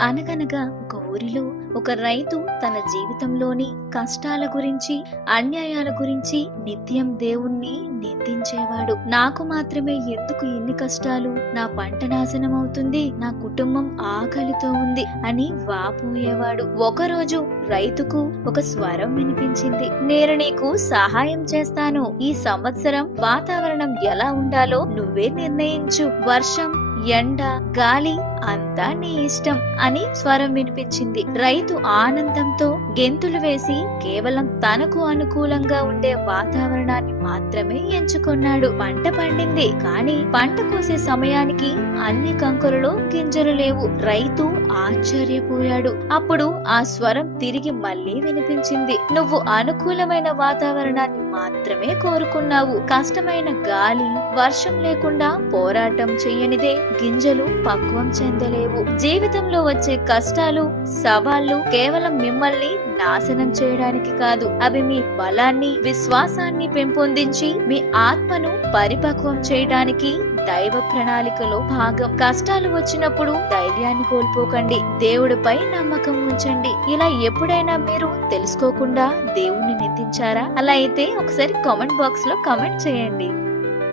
అనగనగా ఒక ఊరిలో ఒక రైతు తన జీవితంలోని కష్టాల గురించి, అన్యాయాల గురించి నిత్యం దేవుణ్ణి నిందించేవాడు. నాకు మాత్రమే ఎందుకు ఇన్ని కష్టాలు, నా పంట నాశనం అవుతుంది, నా కుటుంబం ఆకలితో ఉంది అని వాపోయేవాడు. ఒకరోజు రైతుకు ఒక స్వరం వినిపించింది. నేను నీకు సహాయం చేస్తాను. ఈ సంవత్సరం వాతావరణం ఎలా ఉండాలో నువ్వే నిర్ణయించు. వర్షం, ఎండ, గాలి అంతా నీ ఇష్టం అని స్వరం వినిపించింది. రైతు ఆనందంతో గెంతులు వేసి కేవలం తనకు అనుకూలంగా ఉండే వాతావరణాన్ని మాత్రమే ఎంచుకున్నాడు. పంట పండింది, కానీ పంట కోసే సమయానికి అన్ని కంకులలో గింజలు లేవు. రైతు ఆశ్చర్యపోయాడు. అప్పుడు ఆ స్వరం తిరిగి మళ్ళీ వినిపించింది. నువ్వు అనుకూలమైన వాతావరణాన్ని మాత్రమే కోరుకున్నావు. కష్టమైన గాలి, వర్షం లేకుండా పోరాటం చెయ్యనిదే గింజలు పక్వం చెందలేవు. జీవితంలో వచ్చే కష్టాలు, సవాళ్లు కేవలం మిమ్మల్ని నాశనం చేయడానికి కాదు, అవి మీ బలాన్ని, విశ్వాసాన్ని పెంపొందించి మీ ఆత్మను పరిపక్వం చేయడానికి దైవ ప్రణాళికలో భాగం. కష్టాలు వచ్చినప్పుడు ధైర్యాన్ని కోల్పోకండి, దేవుడిపై నమ్మకం ఉంచండి. ఇలా ఎప్పుడైనా మీరు తెలుసుకోకుండా దేవుణ్ణి నిందించారా? అలా అయితే ఒకసారి కామెంట్ బాక్స్ లో కామెంట్ చేయండి.